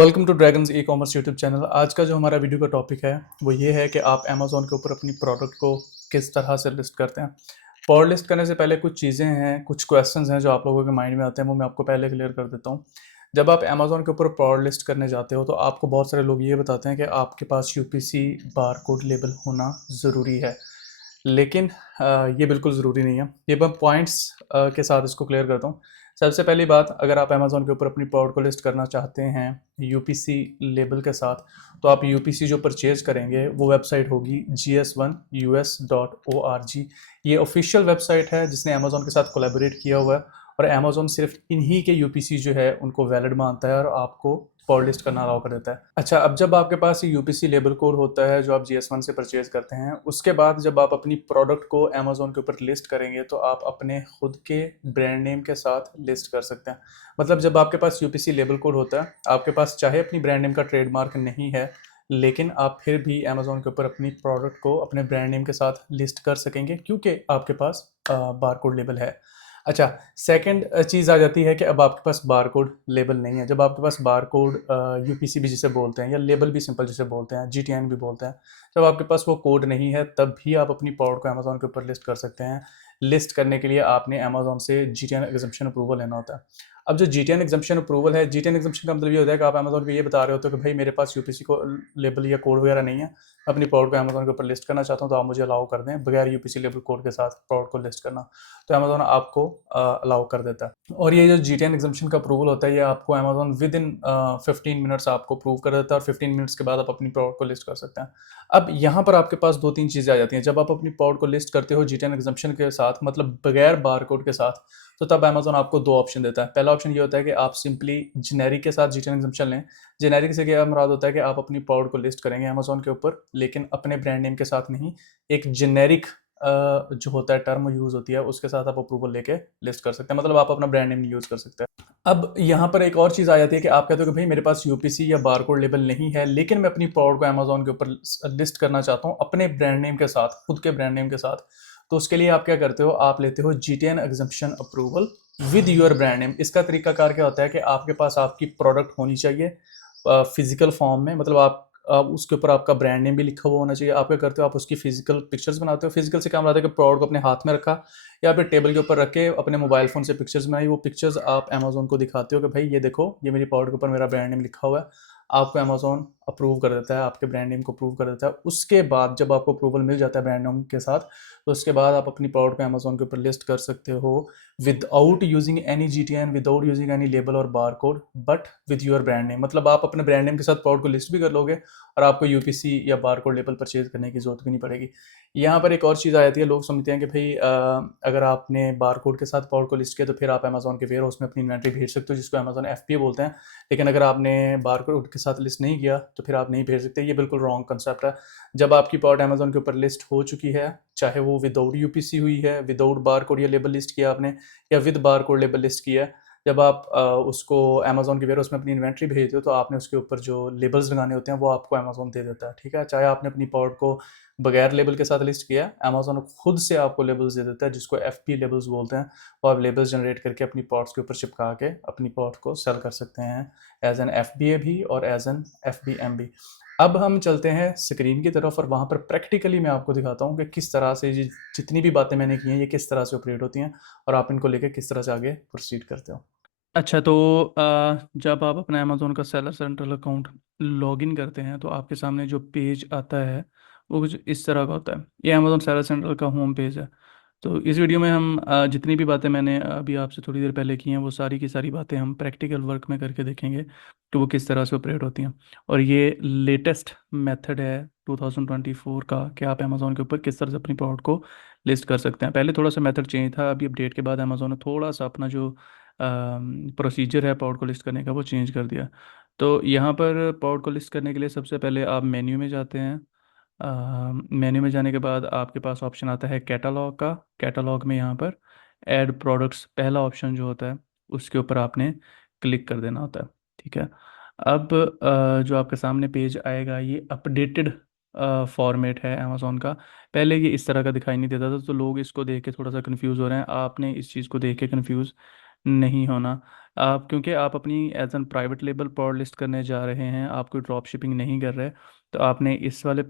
Welcome to dragons ecommerce YouTube channel. आज का जो हमारा वीडियो का टॉपिक है वो ये है कि आप अमेज़ॉन के ऊपर अपनी प्रोडक्ट को किस तरह से लिस्ट करते हैं। प्रोडक्ट लिस्ट करने से पहले कुछ चीज़ें हैं, कुछ क्वेश्चंस हैं जो आप लोगों के माइंड में आते हैं, वो मैं आपको पहले क्लियर कर देता हूँ। जब आप अमेज़ॉन के ऊपर प्रोडक्ट लिस्ट करने जाते हो तो आपको बहुत सारे लोग ये बताते हैं कि आपके पास यूपीसी बारकोड लेबल होना ज़रूरी है, लेकिन ये बिल्कुल ज़रूरी नहीं है। ये मैं पॉइंट्स के साथ इसको क्लियर करता हूँ। सबसे पहली बात, अगर आप अमेज़ॉन के ऊपर अपनी प्रोडक्ट को लिस्ट करना चाहते हैं यूपीसी लेबल के साथ, तो आप यूपीसी जो परचेज़ करेंगे वो वेबसाइट होगी gs1us.org। ये ऑफिशियल वेबसाइट है जिसने अमेज़ॉन के साथ कोलैबोरेट किया हुआ है, और अमेज़ॉन सिर्फ इन्हीं के यूपीसी जो है उनको वैलिड मानता है और आपको प्रोडक्ट लिस्ट करना अलाउ कर देता है। अच्छा, अब जब आपके पास ये यूपीसी लेबल कोड होता है जो आप GS1 से परचेज करते हैं, उसके बाद जब आप अपनी प्रोडक्ट को अमेज़ॉन के ऊपर लिस्ट करेंगे तो आप अपने खुद के ब्रांड नेम के साथ लिस्ट कर सकते हैं। मतलब जब आपके पास यूपीसी लेबल कोड होता है, आपके पास चाहे अपनी ब्रांड नेम का ट्रेडमार्क नहीं है, लेकिन आप फिर भी अमेज़ॉन के ऊपर अपनी प्रोडक्ट को अपने ब्रांड नेम के साथ लिस्ट कर सकेंगे क्योंकि आपके पास बारकोड लेबल है। अच्छा, सेकंड चीज़ आ जाती है कि अब आपके पास बारकोड लेबल नहीं है। जब आपके पास बारकोड यूपीसी भी जिसे बोलते हैं, या लेबल भी सिंपल जिसे बोलते हैं, जीटीएन भी बोलते हैं, जब आपके पास वो कोड नहीं है तब भी आप अपनी प्रोडक्ट को अमेज़ॉन के ऊपर लिस्ट कर सकते हैं। लिस्ट करने के लिए आपने अमेज़ॉन से जीटीएन एग्जम्पशन अप्रूवल लेना होता है। अब जो जीटीएन एग्जम्पशन अप्रूवल है, जीटीएन एग्जम्पशन का मतलब ये होता है कि आप अमेज़ॉन को ये बता रहे होते हो कि भाई मेरे पास यूपीसी को लेबल या कोड वगैरह नहीं है, अपनी प्रोडक्ट को अमेज़ॉन के ऊपर लिस्ट करना चाहता हूँ, तो आप मुझे अलाउ कर दें बगैर यूपीसी लेबल कोड के साथ प्रोडक्ट को लिस्ट करना। तो अमेज़ॉन आपको अलाउ कर देता है। और ये जो जीटीएन एग्जम्पशन का अप्रूवल होता है, ये आपको अमेज़ॉन विद इन 15 मिनट्स आपको अप्रूव कर देता है, और 15 मिनट्स के बाद आप अपनी प्रोडक्ट को लिस्ट कर सकते हैं। अब यहाँ पर आपके पास दो तीन चीज़ें आ जाती हैं। जब आप अपनी प्रोडक्ट को लिस्ट करते हो जीटीएन एग्जम्पशन के साथ, मतलब बगैर बारकोड के साथ, तो तब अमेज़ॉन आपको दो ऑप्शन देता है। पहला ऑप्शन ये होता है कि आप सिंपली जेनेरिक के साथ जीटीएन एग्जम्पशन लें। जेनेरिक से क्या मुराद होता है कि आप अपनी प्रोडक्ट को लिस्ट करेंगे अमेज़ॉन के ऊपर, लेकिन अपने ब्रांड नेम के साथ नहीं, एक जेनेरिक जो होता है टर्म यूज़ होती है उसके साथ आप अप्रूवल लेके लिस्ट कर सकते हैं। मतलब आप अपना ब्रांड नेम नहीं यूज़ कर सकते। अब यहाँ पर एक और चीज़ आ जाती है कि आप कहते हो कि भाई मेरे पास यूपीसी या बारकोड लेबल नहीं है, लेकिन मैं अपनी प्रोडक्ट को अमेज़ॉन के ऊपर लिस्ट करना चाहता हूँ अपने ब्रांड नेम के साथ, खुद के ब्रांड नेम के साथ। तो उसके लिए आप क्या करते हो, आप लेते हो GTN exemption approval with your brand name. इसका तरीकाकार क्या होता है कि आपके पास आपकी प्रोडक्ट होनी चाहिए फिजिकल फॉर्म में, मतलब आप उसके ऊपर आपका ब्रांड नेम भी लिखा हुआ होना चाहिए। आप क्या करते हो, आप उसकी फिजिकल पिक्चर्स बनाते हो। फिजिकल से क्या मतलब है कि प्रोडक्ट को अपने हाथ में रखा या फिर टेबल के ऊपर रख के अपने मोबाइल फ़ोन से पिक्चर्स बनाई, वो पिक्चर्स आप अमेज़ॉन को दिखाते हो कि भाई ये देखो, ये मेरी प्रोडक्ट के ऊपर मेरा ब्रांड नेम लिखा हुआ है। आपको अमेज़ॉन अप्रूव कर देता है, आपके ब्रांड नेम को अप्रूव कर देता है। उसके बाद जब आपको अप्रूवल मिल जाता है ब्रांड नेम के साथ, तो उसके बाद आप अपनी प्रोडक्ट को अमेज़ॉन के ऊपर लिस्ट कर सकते हो without using any GTN, without using any label और barcode, but with your brand name. मतलब आप अपने ब्रांड नेम के साथ प्रोडक्ट को लिस्ट भी कर लोगे और आपको यूपीसी या बारकोड लेबल परचेज करने की जरूरत भी नहीं पड़ेगी। यहाँ पर एक और चीज़ आ जाती है, लोग समझते हैं कि भाई अगर आपने बारकोड के साथ प्रोडक्ट को लिस्ट किया तो फिर आप अमेज़ॉन के वेयर हाउस में अपनी इन्वेंट्री भेज सकते हो, जिसको अमेज़ॉन एफपीए बोलते हैं। लेकिन अगर आपने बारकोड के साथ लिस्ट नहीं किया तो फिर आप नहीं भेज सकते। ये बिल्कुल रॉन्ग कंसेप्ट है। जब आपकी प्रोडक्ट अमेज़ॉन के ऊपर लिस्ट हो चुकी है, चाहे वो विदाउट यूपीसी हुई है, विदाउट बारकोड या लेबल लिस्ट किया आपने, या विद बारकोड लेबल लिस्ट किया है, जब आप उसको अमेज़ॉन के वेयर हाउस में अपनी इन्वेंट्री भेजते हो तो आपने उसके ऊपर जो लेबल्स लगाने होते हैं वो आपको अमेज़ॉन दे देता है, ठीक है? चाहे आपने अपनी प्रोडक्ट को बगैर लेबल के साथ लिस्ट किया है, अमेज़ॉन खुद से आपको लेबल्स दे देता है, जिसको एफपी लेबल्स बोलते हैं। वो आप लेबल्स जनरेट करके अपनी प्रोडक्ट्स के ऊपर चिपका के अपनी प्रोडक्ट को सेल कर सकते हैं एज़ एन एफबीए भी और एज़ एन एफबीएम भी। अब हम चलते हैं स्क्रीन की तरफ और वहाँ पर प्रैक्टिकली मैं आपको दिखाता हूँ कि किस तरह से ये जितनी भी बातें मैंने की हैं ये किस तरह से ऑपरेट होती हैं, और आप इनको लेके किस तरह से आगे प्रोसीड करते हो। अच्छा तो जब आप अपना अमेज़ोन का सेलर सेंट्रल अकाउंट लॉगिन करते हैं तो आपके सामने जो पेज आता है वो कुछ इस तरह का होता है। ये अमेज़ोन सेलर सेंट्रल का होम पेज है। तो इस वीडियो में हम जितनी भी बातें मैंने अभी आपसे थोड़ी देर पहले की हैं वो सारी की सारी बातें हम प्रैक्टिकल वर्क में करके देखेंगे कि वो किस तरह से ऑपरेट होती हैं। और ये लेटेस्ट मेथड है 2024 का कि आप अमेज़ोन के ऊपर किस तरह से अपनी प्रोडक्ट को लिस्ट कर सकते हैं। पहले थोड़ा सा मेथड चेंज था, अभी अपडेट के बाद अमेज़ोन ने थोड़ा सा अपना जो प्रोसीजर है पाउट को लिस्ट करने का वो चेंज कर दिया। तो यहाँ पर पाउट को लिस्ट करने के लिए सबसे पहले आप मेन्यू में जाते हैं। मेन्यू में जाने के बाद आपके पास ऑप्शन आता है कैटलॉग का। कैटलॉग में यहाँ पर ऐड प्रोडक्ट्स पहला ऑप्शन जो होता है उसके ऊपर आपने क्लिक कर देना होता है। ठीक है। अब जो आपके सामने पेज आएगा ये अपडेटेड फॉर्मेट है अमेज़ोन का। पहले ये इस तरह का दिखाई नहीं देता था, तो लोग इसको देख के थोड़ा सा कंफ्यूज हो रहे हैं। आपने इस चीज़ को देख के कंफ्यूज नहीं होना। आप, क्योंकि आप अपनी as an private label product list करने जा रहे हैं, आप कोई ड्रॉप शिपिंग नहीं कर रहे, तो आपने इस वाले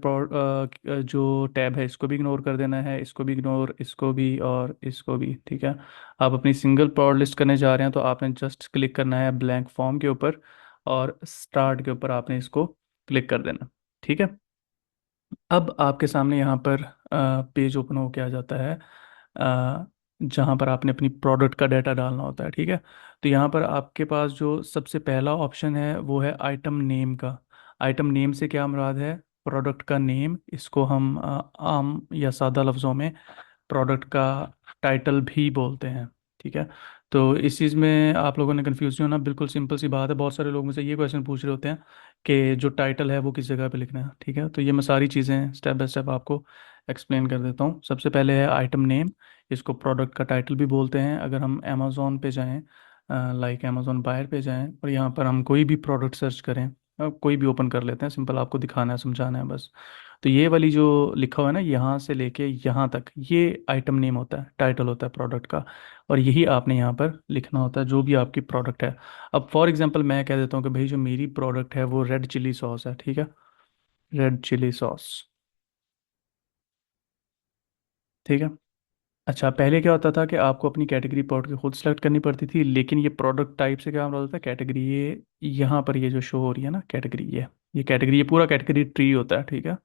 जो टैब है इसको भी इग्नोर कर देना है, इसको भी इग्नोर, इसको भी और इसको भी, ठीक है। आप अपनी सिंगल प्रोड लिस्ट करने जा रहे हैं तो आपने जस्ट क्लिक करना है ब्लैंक फॉर्म के ऊपर, और स्टार्ट के ऊपर आपने इसको क्लिक कर देना, ठीक है। अब आपके सामने यहाँ पर पेज ओपन हो के आ जाता है, जहाँ पर आपने अपनी प्रोडक्ट का डाटा डालना होता है, ठीक है। तो यहाँ पर आपके पास जो सबसे पहला ऑप्शन है वो है आइटम नेम का। आइटम नेम से क्या मुराद है? प्रोडक्ट का नेम, इसको हम आम या सादा लफ्ज़ों में प्रोडक्ट का टाइटल भी बोलते हैं, ठीक है। तो इस चीज़ में आप लोगों ने कन्फ्यूज नहीं होना, बिल्कुल सिंपल सी बात है। बहुत सारे लोग मुझसे ये क्वेश्चन पूछ रहे होते हैं कि जो टाइटल है वो किस जगह पे लिखना है, ठीक है। तो ये मैं सारी चीज़ें स्टेप बाय स्टेप आपको एक्सप्लेन कर देता हूँ। सबसे पहले है आइटम नेम, इसको प्रोडक्ट का टाइटल भी बोलते हैं। अगर हम अमेज़ोन पे जाएँ, लाइक अमेज़ोन बायर पे जाएँ और यहाँ पर हम कोई भी प्रोडक्ट सर्च करें, कोई भी ओपन कर लेते हैं, सिंपल आपको दिखाना है, समझाना है बस। तो ये वाली जो लिखा हुआ है ना, यहाँ से लेके यहाँ तक, ये आइटम नेम होता है, टाइटल होता है प्रोडक्ट का। और यही आपने यहाँ पर लिखना होता है जो भी आपकी प्रोडक्ट है। अब फॉर एग्जांपल मैं कह देता हूँ कि भाई जो मेरी प्रोडक्ट है वो रेड चिली सॉस है, ठीक है, रेड चिली सॉस, ठीक है। अच्छा, पहले क्या होता था कि आपको अपनी कैटेगरी प्रोडक्ट की खुद सेलेक्ट करनी पड़ती थी, लेकिन ये प्रोडक्ट टाइप से क्या होता था, कैटेगरी, ये यहाँ पर ये जो शो हो रही है ना कैटेगरी, ये कैटेगरी, ये पूरा कैटेगरी ट्री होता है, ठीक है।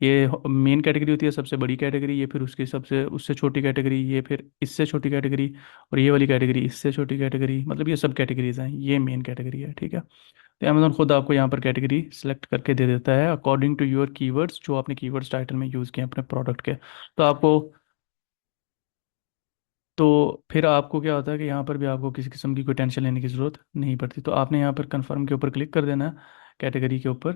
ये मेन कैटेगरी होती है, सबसे बड़ी कैटेगरी, ये फिर उसकी सबसे उससे छोटी कैटेगरी, ये फिर इससे छोटी कैटेगरी, और ये वाली कैटेगरी इससे छोटी कैटेगरी, मतलब ये सब कैटेगरीज हैं, ये मेन कैटेगरी है, ठीक है। तो अमेजोन खुद आपको यहाँ पर कैटेगरी सेलेक्ट करके दे देता है अकॉर्डिंग टू योर कीवर्ड्स, जो आपने कीवर्ड्स टाइटल में यूज़ किए हैं अपने प्रोडक्ट के। तो आपको, तो फिर आपको क्या होता है कि यहाँ पर भी आपको किसी किस्म की कोई टेंशन लेने की ज़रूरत नहीं पड़ती। तो आपने यहाँ पर कंफर्म के ऊपर क्लिक कर देना है, कैटेगरी के ऊपर।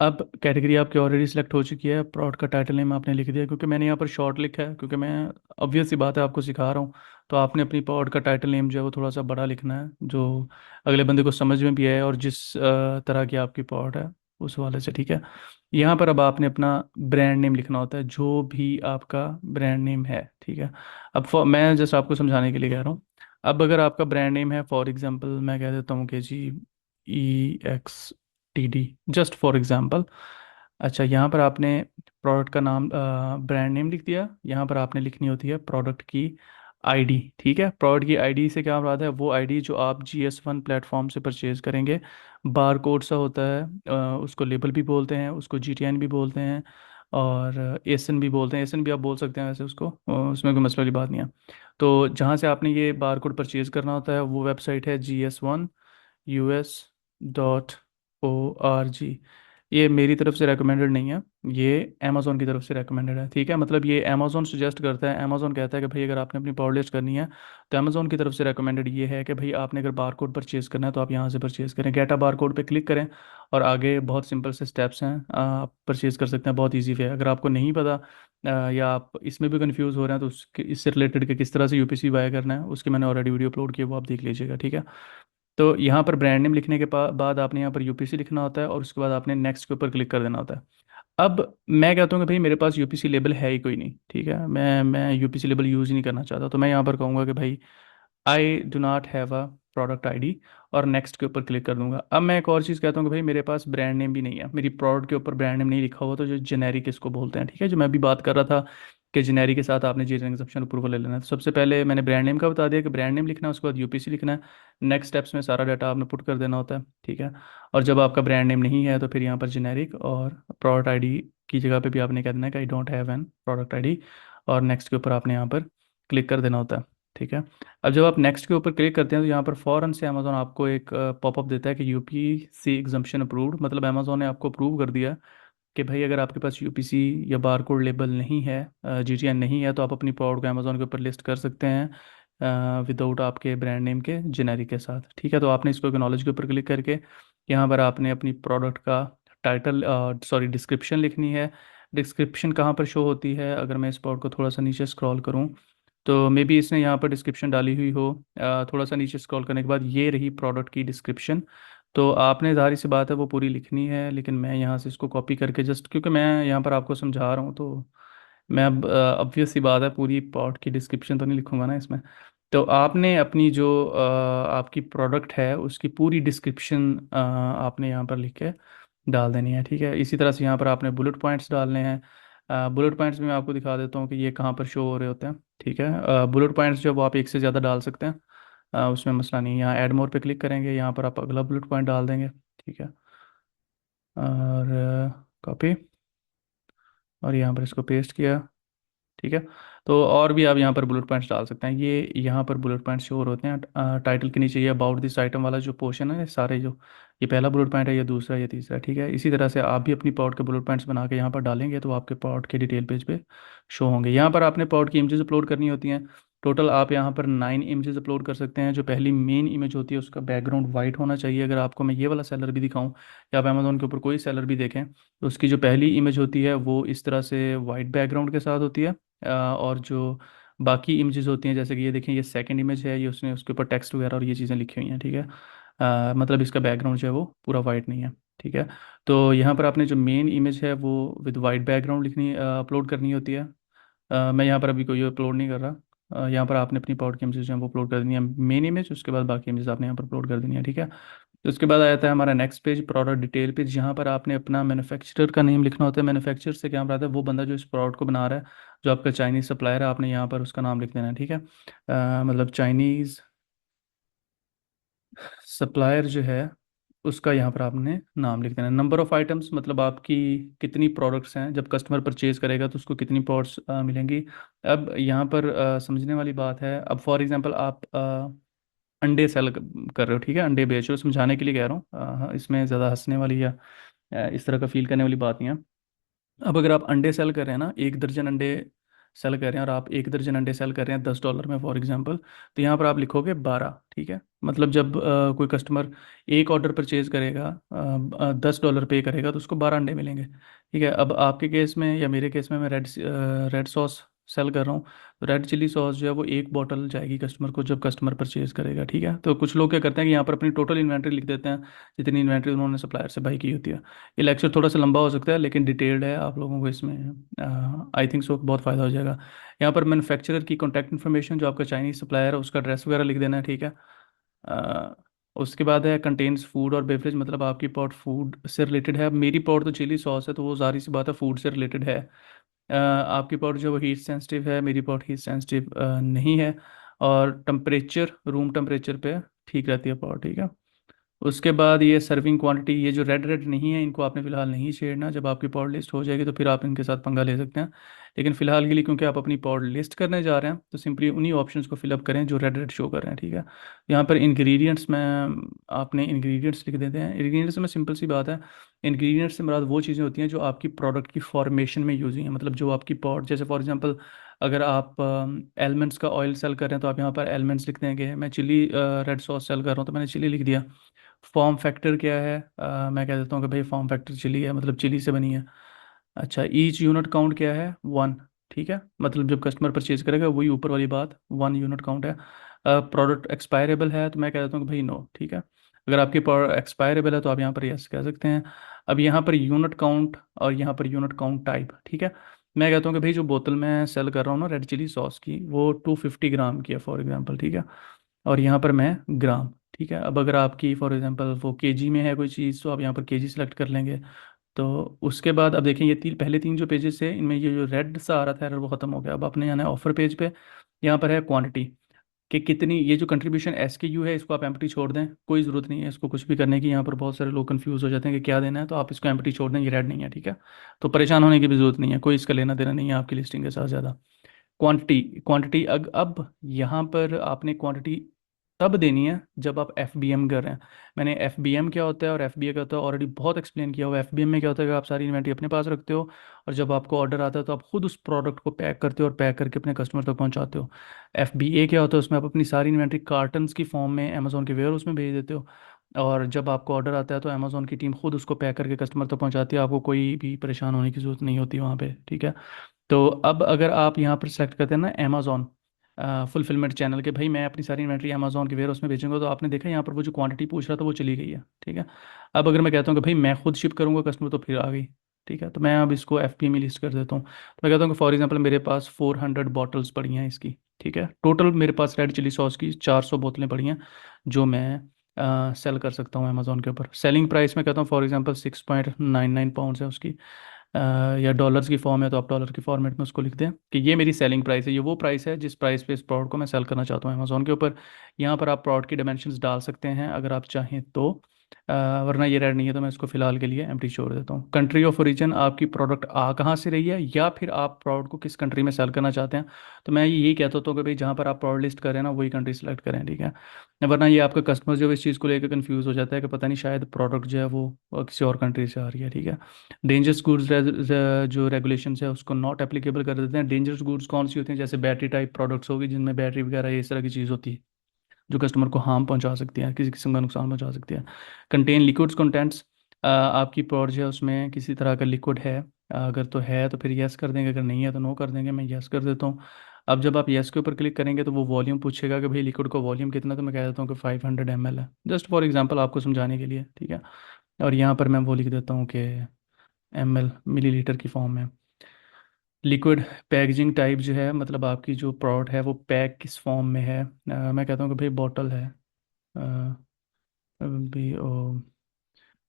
अब कैटेगरी आपकी ऑलरेडी सिलेक्ट हो चुकी है, प्रोडक्ट का टाइटल नेम आपने लिख दिया, क्योंकि मैंने यहाँ पर शॉर्ट लिखा है, क्योंकि मैं, ऑब्वियस सी बात है, आपको सिखा रहा हूँ। तो आपने अपनी प्रोडक्ट का टाइटल नेम जो है वो थोड़ा सा बड़ा लिखना है, जो अगले बंदे को समझ में भी आए, और जिस तरह की आपकी प्रोडक्ट है उस वाले से, ठीक है। यहाँ पर अब आपने अपना ब्रांड नेम लिखना होता है, जो भी आपका ब्रांड नेम है, ठीक है। अब मैं जस्ट आपको समझाने के लिए कह रहा हूँ। अब अगर आपका ब्रांड नेम है, फॉर एग्जांपल मैं कह देता हूँ कि जी EXTD, जस्ट फॉर एग्जांपल। अच्छा, यहाँ पर आपने प्रोडक्ट का नाम, ब्रांड नेम लिख दिया। यहाँ पर आपने लिखनी होती है प्रोडक्ट की आईडी, ठीक है। प्रोडक्ट की आईडी से क्या मुराद है? वो आईडी जो आप GS1 प्लेटफॉर्म से परचेज करेंगे, बार कोड सा होता है, उसको लेबल भी बोलते हैं, उसको GTN भी बोलते हैं, और एसन भी बोलते हैं। एसन भी आप बोल सकते हैं वैसे उसको, उसमें कोई मसले वाली बात नहीं है। तो जहाँ से आपने ये बार कोड परचेज करना होता है वो वेबसाइट है GS1US.org। ये मेरी तरफ से रेकमेंडेड नहीं है, ये अमेज़ोन की तरफ से रेकमेंडेड है, ठीक है। मतलब ये अमेज़ोन सजेस्ट करता है, अमेज़ोन कहता है कि भाई अगर आपने अपनी पावर लिस्ट करनी है तो अमेज़ोन की तरफ से रेकमेंडेड ये है कि भाई आपने अगर बार कोड परचेज़ करना है तो आप यहाँ से परचेज़ करें, गेट अ बार कोड पर क्लिक करें, और आगे बहुत सिंपल से स्टेप्स हैं, आप परचेज़ कर सकते हैं, बहुत ईजी वे है। अगर आपको नहीं पता, या आप इसमें भी कंफ्यूज हो रहे हैं, तो उसके इससे रिलेटेड कि किस तरह से UPC बाय करना है, उसकी मैंने ऑलरेडी वीडियो अपलोड की है, वो आप देख लीजिएगा, ठीक है। तो यहाँ पर ब्रांड नेम लिखने के बाद आपने यहाँ पर UPC लिखना होता है, और उसके बाद आपने नेक्स्ट के ऊपर क्लिक कर देना होता है। अब मैं कहता हूँ कि भाई मेरे पास UPC लेबल है ही कोई नहीं, ठीक है, मैं UPC लेबल यूज़ ही नहीं करना चाहता, तो मैं यहाँ पर कहूँगा कि भाई I do not have a product ID, और नेक्स्ट के ऊपर क्लिक कर दूंगा। अब मैं एक और चीज़ कहता हूँ कि भाई मेरे पास ब्रांड नेम भी नहीं है, मेरी प्रोडक्ट के ऊपर ब्रांड नेम नहीं लिखा हुआ, तो जो जेनेरिक इसको बोलते हैं, ठीक है, जो मैं भी बात कर रहा था कि जेनेरिक के साथ आपने जी एग्जाम्पशन अप्रूवल ले लेना है। तो सबसे पहले मैंने ब्रांड नेम का बता दिया कि ब्रांड नेम लिखना है, उसके बाद UPC लिखना है, नेक्स्ट स्टेप्स में सारा डाटा आपने पुट कर देना होता है, ठीक है। और जब आपका ब्रांड नेम नहीं है तो फिर यहाँ पर जेनेरिक, और प्रोडक्ट आईडी की जगह पे भी आपने कह देना है कि I don't have an product ID, और नेक्स्ट के ऊपर आपने यहाँ पर क्लिक कर देना होता है, ठीक है। अब जब आप नेक्स्ट के ऊपर क्लिक करते हैं तो यहाँ पर फ़ौरन से अमेज़ोन आपको एक पॉपअप देता है कि UPC एग्जम्पशन अप्रूव्ड, मतलब अमेज़ोन ने आपको अप्रूव कर दिया कि भाई अगर आपके पास UPC या बार कोड लेबल नहीं है, GTN नहीं है, तो आप अपनी प्रोडक्ट को अमेज़ोन के ऊपर लिस्ट कर सकते हैं विदाउट आपके ब्रांड नेम के, जेनेरिक के साथ, ठीक है। तो आपने इसको एक्नॉलेज के ऊपर क्लिक करके यहाँ पर आपने अपनी प्रोडक्ट का टाइटल, सॉरी, डिस्क्रिप्शन लिखनी है। डिस्क्रिप्शन कहाँ पर शो होती है? अगर मैं इस प्रोडक्ट को थोड़ा सा नीचे स्क्रॉल करूँ तो मे बी इसने यहाँ पर डिस्क्रिप्शन डाली हुई हो, थोड़ा सा नीचे स्क्रॉल करने के बाद ये रही प्रोडक्ट की डिस्क्रिप्शन। तो आपने, ज़ाहिर सी बात है, वो पूरी लिखनी है, लेकिन मैं यहाँ से इसको कॉपी करके, जस्ट क्योंकि मैं यहाँ पर आपको समझा रहा हूँ, तो मैं अब, ऑब्वियस सी बात है, पूरी प्रोडक्ट की डिस्क्रिप्शन तो नहीं लिखूंगा ना इसमें। तो आपने अपनी जो आपकी प्रोडक्ट है उसकी पूरी डिस्क्रिप्शन आपने यहाँ पर लिख के डाल देनी है, ठीक है। इसी तरह से यहाँ पर आपने बुलेट पॉइंट्स डालने हैं। बुलेट पॉइंट्स में मैं आपको दिखा देता हूँ कि ये कहाँ पर शो हो रहे होते हैं, ठीक है। बुलेट पॉइंट्स जो वो आप एक से ज़्यादा डाल सकते हैं, उसमें मसला नहीं है। यहाँ ऐड मोर पे क्लिक करेंगे, यहाँ पर आप अगला बुलेट पॉइंट डाल देंगे, ठीक है। और कॉपी, और यहाँ पर इसको पेस्ट किया, ठीक है। तो और भी आप यहाँ पर बुलेट पॉइंट्स डाल सकते हैं। ये यहाँ पर बुलेट पॉइंट्स शो होते हैं टाइटल के नीचे। ये अबाउट दिस आइटम वाला जो पोर्शन है, ये सारे जो, ये पहला बुलेट पॉइंट है, ये दूसरा, ये तीसरा, ठीक है। इसी तरह से आप भी अपनी पॉड के बुलेट पॉइंट्स बना के यहाँ पर डालेंगे तो आपके पॉड के डिटेल पेज पे शो होंगे। यहाँ पर आपने पॉड की इमेजेस अपलोड करनी होती हैं। टोटल आप यहाँ पर 9 इमेजेस अपलोड कर सकते हैं। जो पहली मेन इमेज होती है उसका बैकग्राउंड वाइट होना चाहिए। अगर आपको मैं ये वाला सेलर भी दिखाऊं या आप अमेजोन के ऊपर कोई सेलर भी देखें तो उसकी जो पहली इमेज होती है वो इस तरह से वाइट बैकग्राउंड के साथ होती है। और जो बाकी इमेजेस होती हैं, जैसे कि ये देखें, ये सेकंड इमेज है, ये उसने उसके ऊपर टेक्स्ट वगैरह और ये चीज़ें लिखी हुई हैं, ठीक है। मतलब इसका बैकग्राउंड जो है वो पूरा वाइट नहीं है, ठीक है। तो यहाँ पर आपने जो मेन इमेज है वो विद वाइट बैकग्राउंड लिखनी अपलोड करनी होती है। मैं यहाँ पर अभी कोई अपलोड नहीं कर रहा। यहाँ पर आपने अपनी पावर की इमेजेस जो है वो अपलोड कर देनी है, मेन इमेज, उसके बाद बाकी इमेज आपने यहाँ पर अपलोड कर देनी है, ठीक है। तो उसके बाद आ जाता है हमारा next page, product detail page. यहाँ पर आपने अपना मैन्युफैक्चरर का नेम लिखना होता है। मैन्युफैक्चरर से क्या आता है, वो बंदा जो इस प्रोडक्ट को बना रहा है, जो आपका चाइनीज़ सप्लायर है, आपने यहाँ पर उसका नाम लिख देना है, ठीक है। मतलब चाइनीज़ सप्लायर जो है उसका यहाँ पर आपने नाम लिख देना है। नंबर ऑफ़ आइटम्स, मतलब आपकी कितनी प्रोडक्ट्स हैं, जब कस्टमर परचेज करेगा तो उसको कितनी प्रोडक्ट्स मिलेंगी। अब यहाँ पर समझने वाली बात है। अब फॉर एग्जांपल आप अंडे सेल कर रहे हो, ठीक है, अंडे बेच रहे हो, समझाने के लिए कह रहा हूँ। इसमें ज़्यादा हंसने वाली या इस तरह का फील करने वाली बात नहीं है। अब अगर आप अंडे सेल कर रहे हैं ना, 1 दर्जन अंडे सेल कर रहे हैं, और आप 1 दर्जन अंडे सेल कर रहे हैं $10 में फॉर एग्जांपल, तो यहाँ पर आप लिखोगे 12, ठीक है। मतलब जब कोई कस्टमर एक ऑर्डर परचेज करेगा, $10 पे करेगा, तो उसको 12 अंडे मिलेंगे, ठीक है। अब आपके केस में या मेरे केस में मैं रेड सॉस सेल कर रहा हूँ, तो रेड चिली सॉस जो है वो एक बॉटल जाएगी कस्टमर को जब कस्टमर परचेज करेगा, ठीक है। तो कुछ लोग क्या करते हैं कि यहाँ पर अपनी टोटल इन्वेंट्री लिख देते हैं, जितनी इन्वेंट्री उन्होंने सप्लायर से बाई की होती है। ये लेक्चर थोड़ा सा लंबा हो सकता है लेकिन डिटेल्ड है, आप लोगों को इसमें आई थिंक सो बहुत फ़ायदा हो जाएगा। यहाँ पर मैन्युफैक्चरर की कॉन्टैक्ट इन्फॉर्मेशन, जो आपका चाइनीज़ सप्लायर है उसका एड्रेस वगैरह लिख देना है, ठीक है। अ, उसके बाद है कंटेन्स फूड और बेवरेज, मतलब आपकी पॉट फूड से रिलेटेड है। अब मेरी पॉट तो चिली सॉस है तो वो जाहिर सी बात है फूड से रिलेटेड है। आपकी पॉट जो वो हीट सेंसिटिव है, मेरी पॉट हीट सेंसिटिव नहीं है। और टेम्परेचर रूम टेम्परेचर पे ठीक रहती है पॉट, ठीक है। उसके बाद ये सर्विंग क्वांटिटी, ये जो रेड रेड नहीं है इनको आपने फिलहाल नहीं छेड़ना। जब आपकी पॉड लिस्ट हो जाएगी तो फिर आप इनके साथ पंगा ले सकते हैं। लेकिन फिलहाल के लिए क्योंकि आप अपनी पॉड लिस्ट करने जा रहे हैं तो सिंपली उन्हीं ऑप्शंस को फिलअप करें जो रेड रेड शो कर रहे हैं, ठीक है। यहाँ पर इंग्रेडिएंट्स में आपने इंग्रेडिएंट्स लिख देते हैं। इंग्रेडिएंट्स में सिंपल सी बात है, इंग्रेडिएंट्स से मुराद वो चीज़ें होती हैं जो आपकी प्रोडक्ट की फॉर्मेशन में यूज हुई हैं। मतलब जो आपकी पॉड, जैसे फॉर एग्जांपल अगर आप एलमंड्स का ऑयल सेल कर रहे हैं तो आप यहाँ पर एलमंड्स लिख देंगे। मैं चिली रेड सॉस सेल कर रहा हूँ तो मैंने चिली लिख दिया। फॉर्म फैक्टर क्या है, मैं कह देता हूँ कि भाई फॉर्म फैक्टर चिली है, मतलब चिली से बनी है। अच्छा, ईच यूनिट काउंट क्या है, 1, ठीक है। मतलब जब कस्टमर परचेज करेगा वही ऊपर वाली बात, 1 यूनिट काउंट है। प्रोडक्ट एक्सपायरेबल है तो मैं कह देता हूँ कि भाई नो, ठीक है। अगर आपकी प्रोडक्ट एक्सपायरेबल है तो आप यहाँ पर यस कह सकते हैं। अब यहाँ पर यूनिट काउंट और यहाँ पर यूनिट काउंट टाइप, ठीक है। मैं कहता हूँ कि भाई जो बोतल मैं सेल कर रहा हूँ ना रेड चिली सॉस की, वो 250 ग्राम की है फॉर एग्जांपल, ठीक है। और यहाँ पर मैं ग्राम, ठीक है। अब अगर आपकी फॉर एग्जांपल वो केजी में है कोई चीज़ तो आप यहाँ पर केजी सेलेक्ट कर लेंगे। तो उसके बाद अब देखें, ये पहले 3 जो पेजेस थे इनमें ये जो रेड सा आ रहा था एरर वो ख़त्म हो गया। अब आपने जाना है ऑफर पेज पे। यहाँ पर है क्वांटिटी कि कितनी, ये जो कंट्रीब्यूशन SKU है इसको आप एम्प्टी छोड़ दें, कोई ज़रूरत नहीं है इसको कुछ भी करने की। यहाँ पर बहुत सारे लोग कंफ्यूज हो जाते हैं कि क्या देना है, तो आप इसको एम्प्टी छोड़ दें, ये रेड नहीं है, ठीक है। तो परेशान होने की भी ज़रूरत नहीं है, कोई इसका लेना देना नहीं है आपकी लिस्टिंग के साथ ज़्यादा। क्वांटिटी क्वांटिटी अब यहाँ पर आपने क्वांटिटी तब देनी है जब आप FBM कर रहे हैं। मैंने FBM क्या होता है और FBA क्या होता है ऑलरेडी बहुत एक्सप्लेन किया हुआ है। FBM में क्या होता है कि आप सारी इन्वेंट्री अपने पास रखते हो और जब आपको ऑर्डर आता है तो आप खुद उस प्रोडक्ट को पैक करते हो और पैक करके अपने कस्टमर तक पहुंचाते हो। FBA क्या होता है, उसमें आप अपनी सारी इन्वेंट्री कार्टन्स की फॉर्म में अमेजोन के वेयर उसमें भेज देते हो, और जब आपको ऑर्डर आता है तो अमेजोन की टीम खुद उसको पैक करके कस्टमर तक पहुंचाती है। आपको कोई भी परेशान होने की ज़रूरत नहीं होती वहाँ पे, ठीक है। तो अब अगर आप यहाँ पर सेलेक्ट करते हैं ना अमेजोन फुलफिलमेंट चैनल के, भाई मैं अपनी सारी इन्वेंट्री अमेजोन के वेयर हाउस में बेचूंगा, तो आपने देखा यहाँ पर वो जो क्वांटिटी पूछ रहा था वो चली गई है, ठीक है। अब अगर मैं कहता हूँ कि भाई मैं खुद शिप करूँगा कस्टमर, तो फिर आ गई ठीक है, तो मैं अब इसको एफ में लिस्ट कर देता हूँ। तो मैं कहता हूँ कि फॉर एग्जांपल मेरे पास 400 बॉटल्स पड़ी हैं इसकी। ठीक है, टोटल मेरे पास रेड चिली सॉस की 400 बोतलें पड़ी हैं जो मैं सेल कर सकता हूँ अमेज़ोन के ऊपर। सेलिंग प्राइस मैं कहता हूँ फॉर एग्जांपल 6.99 पाउंड्स है उसकी। या डॉलर्स की फॉर्म है तो आप डॉलर के फॉर्मेट में उसको लिख दें कि ये मेरी सेलिंग प्राइस है, ये वो प्राइस है जिस प्राइस पे इस प्रोडक्ट को मैं सेल करना चाहता हूँ अमेज़ोन के ऊपर। यहाँ पर आप प्रोडक्ट की डायमेंशंस डाल सकते हैं अगर आप चाहें तो। वरना ये रेड नहीं है तो मैं इसको फिलहाल के लिए एम्प्टी छोड़ देता हूँ। कंट्री ऑफ ओरिजिन, आपकी प्रोडक्ट आ कहाँ से रही है या फिर आप प्रोडक्ट को किस कंट्री में सेल करना चाहते हैं। तो मैं यही कहता हूँ कि भाई जहाँ पर आप प्रोडक्ट लिस्ट करें ना वही कंट्री सेलेक्ट करें। ठीक है, वरना ये आपका कस्टमर जो है इस चीज़ को लेकर कंफ्यूज हो जाता है कि पता नहीं शायद प्रोडक्ट जो है वो किसी और कंट्री से आ रही है। ठीक है, डेंजरस गुड्स जो रेगुलेशंस है उसको नॉट एप्लीकेबल कर देते हैं। डेंजरस गुड्स कौन सी होती हैं, जैसे बैटरी टाइप प्रोडक्ट्स होगी जिनमें बैटरी वगैरह ये इस तरह की चीज़ होती है जो कस्टमर को हार्म पहुंचा सकती है, किसी किस्म का नुकसान पहुंचा सकती है। कंटेन लिक्विड्स कंटेंट्स, आपकी प्रोडक्ट जो है उसमें किसी तरह का लिक्विड है, अगर तो है तो फिर यस कर देंगे, अगर नहीं है तो नो कर देंगे। मैं यस कर देता हूँ। अब जब आप यस के ऊपर क्लिक करेंगे तो वो वॉल्यूम पूछेगा कि भाई लिक्विड का वॉल्यूम कितना, तो मैं कह देता हूँ कि 500 ml है, जस्ट फॉर एग्जांपल आपको समझाने के लिए। ठीक है, और यहाँ पर मैं वो लिख देता हूँ कि ml मिलीलीटर की फॉर्म में। लिक्विड पैकेजिंग टाइप जो है, मतलब आपकी जो प्रोडक्ट है वो पैक किस फॉर्म में है। मैं कहता हूँ कि भाई बॉटल है, भी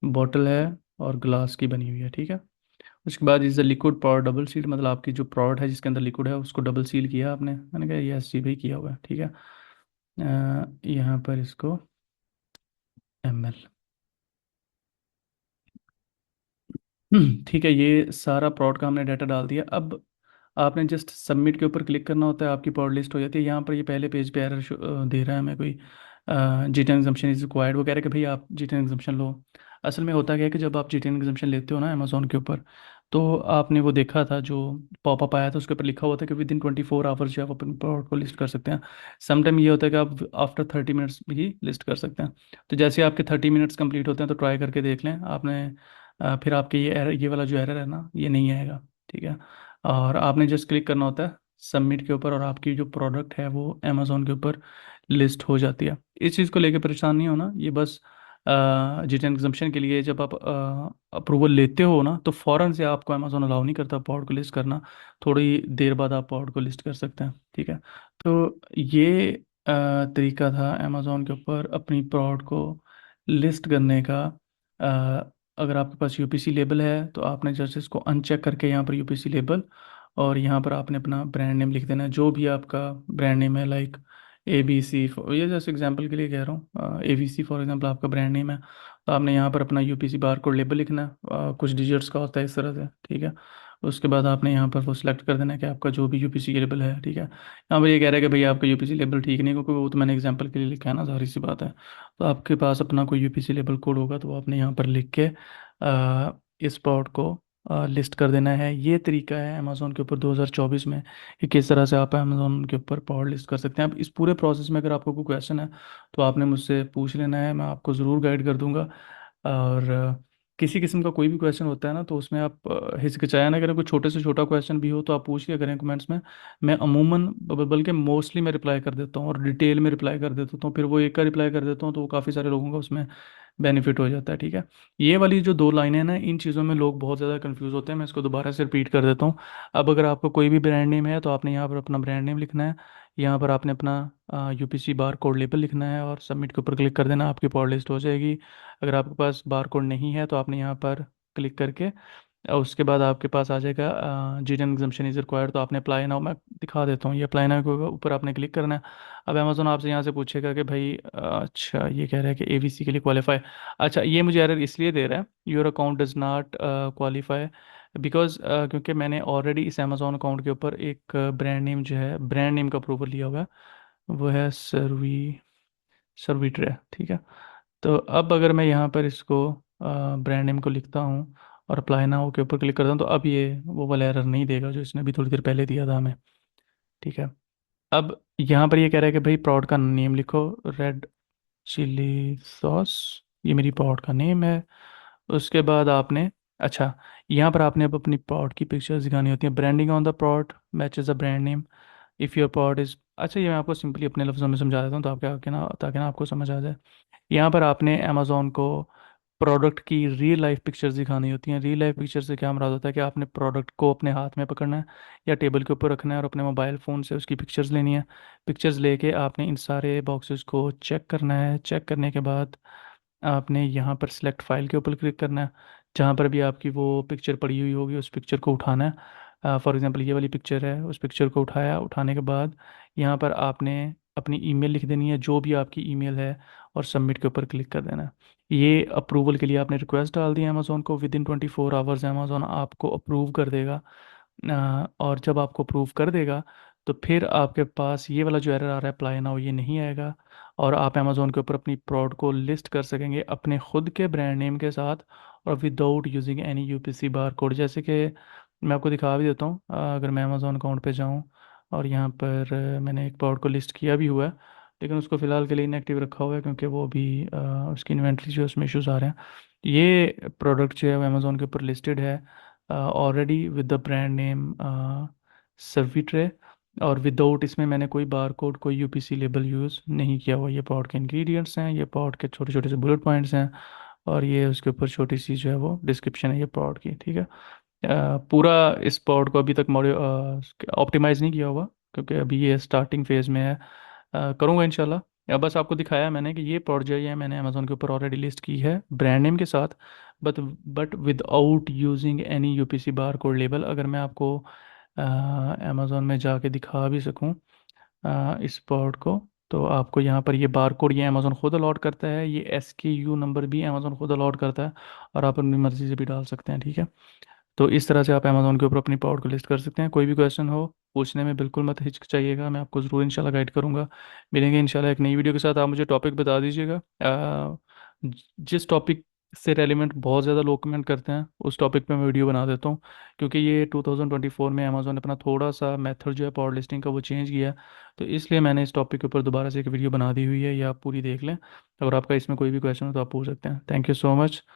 बॉटल है और ग्लास की बनी हुई है। ठीक है, उसके बाद is the liquid power double seal, मतलब आपकी जो प्रोडक्ट है जिसके अंदर लिक्विड है उसको डबल सील किया आपने। मैंने कहा यस जी भाई किया हुआ है। ठीक है, यहाँ पर इसको ml। ठीक है, ये सारा प्रोडक्ट का हमने डाटा डाल दिया। अब आपने जस्ट सबमिट के ऊपर क्लिक करना होता है, आपकी प्रोडक्ट लिस्ट हो जाती है। यहाँ पर ये पहले पेज पे एरर दे रहा है हमें कोई, जी10 एग्जाम्पशन इज रिक्वायर्ड। वो कह रहा है कि भाई आप जी10 एग्जाम्पशन लो। असल में होता क्या है कि जब आप जी10 एग्जाम्पशन लेते हो ना अमेज़ोन के ऊपर, तो आपने वो देखा था जो पॉपअप आया था उसके ऊपर लिखा हुआ था कि विद इन 24 आवर्स जो आप अपने प्रोडक्ट को लिस्ट कर सकते हैं। समटाइम ये होता है कि आप आफ्टर 30 मिनट्स भी लिस्ट कर सकते हैं। तो जैसे आपके 30 मिनट्स कंप्लीट होते हैं तो ट्राई करके देख लें आपने। फिर आपके ये एरर, ये वाला जो एरर है ना ये नहीं आएगा। ठीक है, और आपने जस्ट क्लिक करना होता है सबमिट के ऊपर और आपकी जो प्रोडक्ट है वो अमेज़ोन के ऊपर लिस्ट हो जाती है। इस चीज़ को लेकर परेशान नहीं होना, ये बस जिटेन एग्जाम्पशन के लिए जब आप अप्रूवल लेते हो ना तो फ़ौरन से आपको अमेज़ोन अलाउ नहीं करता प्रोडक्ट को लिस्ट करना। थोड़ी देर बाद आप प्रोडक्ट को लिस्ट कर सकते हैं। ठीक है, तो ये तरीका था अमेज़ोन के ऊपर अपनी प्रोडक्ट को लिस्ट करने का। अगर आपके पास यूपीसी लेबल है तो आपने जस्ट इसको अनचेक करके यहाँ पर यूपीसी लेबल, और यहाँ पर आपने अपना ब्रांड नेम लिख देना है जो भी आपका ब्रांड नेम है। लाइक ए बी सी, ये जैसे एग्जांपल के लिए कह रहा हूँ, A B C for example आपका ब्रांड नेम है। तो आपने यहाँ पर अपना यूपीसी बार कोड लेबल लिखना है, कुछ डिजिट्स का होता है इस तरह से। ठीक है, उसके बाद आपने यहाँ पर वो सिलेक्ट कर देना है कि आपका जो भी यूपीसी लेबल है। ठीक है, यहाँ पर ये कह रहा है कि भाई आपका यूपीसी लेबल ठीक नहीं, क्योंकि वो तो मैंने एग्जांपल के लिए लिखा है ना, जाहिर सी बात है। तो आपके पास अपना कोई यूपीसी लेबल कोड होगा तो वो आपने यहाँ पर लिख के इस प्लॉट को लिस्ट कर देना है। ये तरीका है अमेज़ोन के ऊपर 2024 में कि किस तरह से आप अमेज़ोन के ऊपर प्लॉट लिस्ट कर सकते हैं। अब इस पूरे प्रोसेस में अगर आपको कोई क्वेश्चन है तो आपने मुझसे पूछ लेना है, मैं आपको ज़रूर गाइड कर दूंगा। और किसी किस्म का कोई भी क्वेश्चन होता है ना तो उसमें आप हिचकिचाया ना करें। कोई छोटे से छोटा क्वेश्चन भी हो तो आप पूछ लिया करें कमेंट्स में। मैं अमूमन बल्कि मोस्टली मैं रिप्लाई कर देता हूँ और डिटेल में रिप्लाई कर देता हूँ। फिर वो एक का रिप्लाई कर देता हूँ तो वो काफ़ी सारे लोगों का उसमें बेनिफिट हो जाता है। ठीक है, ये वाली जो दो लाइनें हैं ना इन चीज़ों में लोग बहुत ज़्यादा कंफ्यूज होते हैं। मैं इसको दोबारा से रिपीट कर देता हूँ। अब अगर आपको कोई भी ब्रांड नेम है तो आपने यहाँ पर अपना ब्रांड नेम लिखना है, यहाँ पर आपने अपना यूपीसी बार कोड लेबल लिखना है और सबमिट के ऊपर क्लिक कर देना, आपकी पॉड लिस्ट हो जाएगी। अगर आपके पास बार कोड नहीं है तो आपने यहाँ पर क्लिक करके और उसके बाद आपके पास आ जाएगा जी10 एग्जाम्पशन इज रिक्वायर्ड, तो आपने अप्लाई नाउ, मैं दिखा देता हूँ, ये अप्लाई नाउ के ऊपर आपने क्लिक करना है। अब अमेजोन आपसे यहाँ से पूछेगा कि भाई अच्छा ये कह रहा है कि एवीसी के लिए क्वालिफाई। अच्छा, ये मुझे एरर इसलिए दे रहा है, your account does not qualify because क्योंकि मैंने ऑलरेडी इस अमेजोन अकाउंट के ऊपर एक ब्रांड नेम जो है, ब्रांड नेम का अप्रूवल लिया हुआ है, वो है सर्विट्रे। ठीक है, तो अब अगर मैं यहाँ पर इसको ब्रांड नेम को लिखता हूँ और अप्लाई नाउ के ऊपर क्लिक करता हूँ तो अब ये वो वाला एरर नहीं देगा जो इसने भी थोड़ी देर पहले दिया था हमें। ठीक है, अब यहाँ पर ये कह रहा है कि भाई प्रोडक्ट का नेम लिखो, रेड चिली सॉस, ये मेरी प्रोडक्ट का नेम है। उसके बाद आपने, अच्छा, यहाँ पर आपने अब अपनी प्रोडक्ट की पिक्चर्स दिखानी होती है। Branding on the product matches the brand name if your product is, अच्छा ये मैं आपको सिंपली अपने लफ्ज़ों में समझा देता हूँ तो आपके ताकि ना आपको समझ आ जाए। यहाँ पर आपने अमेज़ोन को प्रोडक्ट की रियल लाइफ पिक्चर्स दिखानी होती हैं। रियल लाइफ पिक्चर से क्या मुराद होता है कि आपने प्रोडक्ट को अपने हाथ में पकड़ना है या टेबल के ऊपर रखना है और अपने मोबाइल फ़ोन से उसकी पिक्चर्स लेनी है। पिक्चर्स लेके आपने इन सारे बॉक्सेस को चेक करना है। चेक करने के बाद आपने यहाँ पर सिलेक्ट फाइल के ऊपर क्लिक करना है। जहाँ पर भी आपकी वो पिक्चर पड़ी हुई होगी उस पिक्चर को उठाना है। फॉर एग्जांपल ये वाली पिक्चर है, उस पिक्चर को उठाया। उठाने के बाद यहाँ पर आपने अपनी ईमेल लिख देनी है, जो भी आपकी ईमेल है, और सबमिट के ऊपर क्लिक कर देना है। ये अप्रूवल के लिए आपने रिक्वेस्ट डाल दी है अमेज़ोन को। विद इन 24 आवर्स अमेज़ोन आपको अप्रूव कर देगा। और जब आपको अप्रूव कर देगा तो फिर आपके पास ये वाला जो एरर आ रहा है अप्लाई नाउ, ये नहीं आएगा। और आप अमेज़ोन के ऊपर अपनी प्रोडक्ट को लिस्ट कर सकेंगे अपने खुद के ब्रांड नेम के साथ और without using any UPC bar code. जैसे कि मैं आपको दिखा भी देता हूँ। अगर मैं अमेज़ोन अकाउंट पे जाऊँ और यहाँ पर मैंने एक प्रोडक्ट को लिस्ट किया भी हुआ है, लेकिन उसको फ़िलहाल के लिए इनएक्टिव रखा हुआ है क्योंकि वो अभी उसकी इन्वेंट्री जो है उसमें इशूज़ आ रहे हैं। ये प्रोडक्ट जो है वो अमेज़ोन के ऊपर लिस्टेड है already with the brand name सर्विट्रे। और विदाउट, इसमें मैंने कोई बार कोड, कोई यूपीसी लेबल यूज़ नहीं किया हुआ। ये पॉड के इंग्रेडिएंट्स हैं, ये पॉड के छोटे छोटे से बुलेट पॉइंट्स हैं, और ये उसके ऊपर छोटी सी जो है वो डिस्क्रिप्शन है ये पॉड की, ठीक है। पूरा इस पॉड को अभी तक ऑप्टिमाइज़ नहीं किया हुआ क्योंकि अभी ये स्टार्टिंग फेज़ में है। करूँगा इंशाल्लाह। या बस आपको दिखाया मैंने कि ये पॉड जो है मैंने अमेज़ोन के ऊपर ऑलरेडी लिस्ट की है ब्रांड नेम के साथ, but without using any UPC bar code label. अगर मैं आपको अमेज़ोन में जाके दिखा भी सकूं इस पॉड को, तो आपको यहाँ पर ये बार कोड ये अमेज़ोन खुद अलॉट करता है, ये SKU नंबर भी अमेज़ोन खुद अलॉट करता है, और आप अपनी मर्ज़ी से भी डाल सकते हैं, ठीक है। तो इस तरह से आप अमेज़ोन के ऊपर अपनी प्रोडक्ट को लिस्ट कर सकते हैं। कोई भी क्वेश्चन हो पूछने में बिल्कुल मत हिचकिचाइएगा, मैं आपको ज़रूर इंशाल्लाह गाइड करूँगा। मिलेंगे इंशाल्लाह एक नई वीडियो के साथ। आप मुझे टॉपिक बता दीजिएगा। जिस टॉपिक से रेलिवेंट बहुत ज़्यादा लोग कमेंट करते हैं उस टॉपिक पे मैं वीडियो बना देता हूँ, क्योंकि ये 2024 में अमेज़ोन ने अपना थोड़ा सा मेथड जो है पॉड लिस्टिंग का वो चेंज किया है। तो इसलिए मैंने इस टॉपिक के ऊपर दोबारा से एक वीडियो बना दी हुई है, ये आप पूरी देख लें। अगर आपका इसमें कोई भी क्वेश्चन हो तो आप पूछ सकते हैं। Thank you so much.